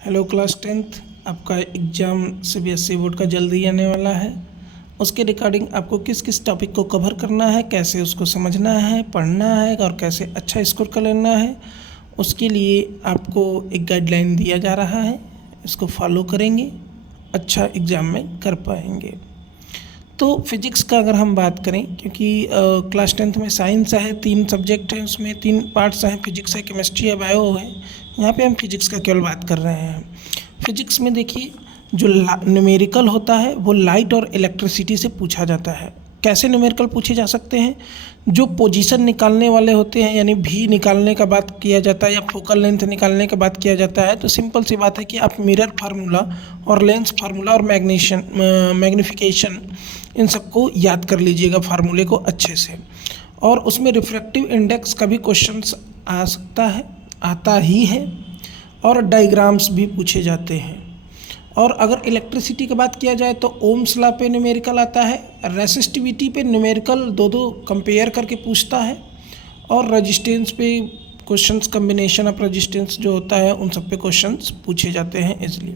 Hello class 10th। आपका exam CBSE board का जल्दी आने वाला है। उसके रिगार्डिंग आपको किस किस टॉपिक को कवर करना है, कैसे उसको समझना है, पढ़ना है और कैसे अच्छा स्कोर कर लेना है, उसके लिए आपको एक गाइडलाइन दिया जा रहा है। इसको फॉलो करेंगे, अच्छा एग्ज़ाम में कर पाएंगे। तो फिजिक्स का अगर हम बात करें, क्योंकि क्लास 10th में साइंस है, 3 सब्जेक्ट हैं, उसमें 3 पार्ट्स हैं, फिजिक्स है, केमिस्ट्री है, बायो है। यहाँ पे हम फिजिक्स का केवल बात कर रहे हैं। फिजिक्स में देखिए, जो न्यूमेरिकल होता है वो लाइट और इलेक्ट्रिसिटी से पूछा जाता है। कैसे न्यूमेरिकल पूछे जा सकते हैं? जो पोजीशन निकालने वाले होते हैं, यानी भी निकालने का बात किया जाता है या फोकल लेंथ निकालने का बात किया जाता है, तो सिंपल सी बात है कि आप मिरर फार्मूला और लेंस फार्मूला और मैग्नीफिकेशन इन सबको याद कर लीजिएगा, फार्मूले को अच्छे से। और उसमें रिफ्रैक्टिव इंडेक्स का भी क्वेश्चंस आ सकता है, आता ही है, और डायग्राम्स भी पूछे जाते हैं। और अगर इलेक्ट्रिसिटी की बात किया जाए तो ओम्स लॉ पे न्यूमेरिकल आता है, रेसिस्टिविटी पे न्यूमेरिकल दो कंपेयर करके पूछता है, और रेजिस्टेंस पे क्वेश्चंस, कम्बिनेशन ऑफ रेजिस्टेंस जो होता है उन सब पे क्वेश्चंस पूछे जाते हैं इजली।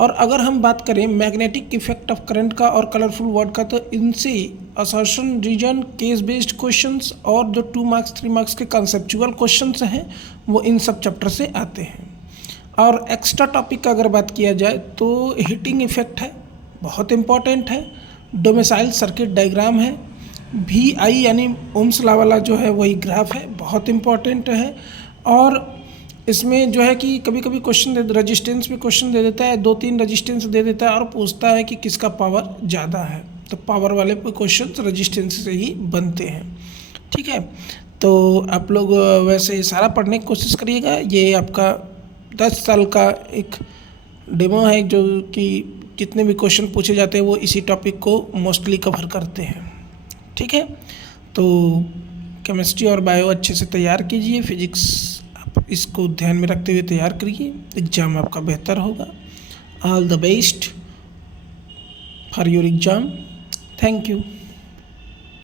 और अगर हम बात करें मैग्नेटिक इफेक्ट ऑफ करंट का और कलरफुल वर्ड का, तो इनसे assertion, reason, case based questions और जो 2 मार्क्स 3 मार्क्स के कंसेप्चुअल क्वेश्चंस हैं वो इन सब चैप्टर से आते हैं। और एक्स्ट्रा टॉपिक का अगर बात किया जाए तो हीटिंग इफेक्ट है, बहुत इम्पॉर्टेंट है। डोमिसाइल सर्किट डायग्राम है। VI यानी ओम्स लॉ वाला जो है वही ग्राफ है, बहुत इम्पॉर्टेंट है। और इसमें जो है कि कभी कभी क्वेश्चन रजिस्टेंस में क्वेश्चन दे देता है, 2-3 रजिस्टेंस दे देता है और पूछता है कि किसका पावर ज़्यादा है, तो पावर वाले क्वेश्चन रजिस्टेंस से ही बनते हैं। ठीक है, तो आप लोग वैसे सारा पढ़ने की कोशिश करिएगा। ये आपका 10 साल का एक डेमो है, जो कि जितने भी क्वेश्चन पूछे जाते हैं वो इसी टॉपिक को मोस्टली कवर करते हैं। ठीक है, तो केमिस्ट्री और बायो अच्छे से तैयार कीजिए, फिजिक्स इसको ध्यान में रखते हुए तैयार करिए, एग्ज़ाम आपका बेहतर होगा। All the best for your exam. Thank you.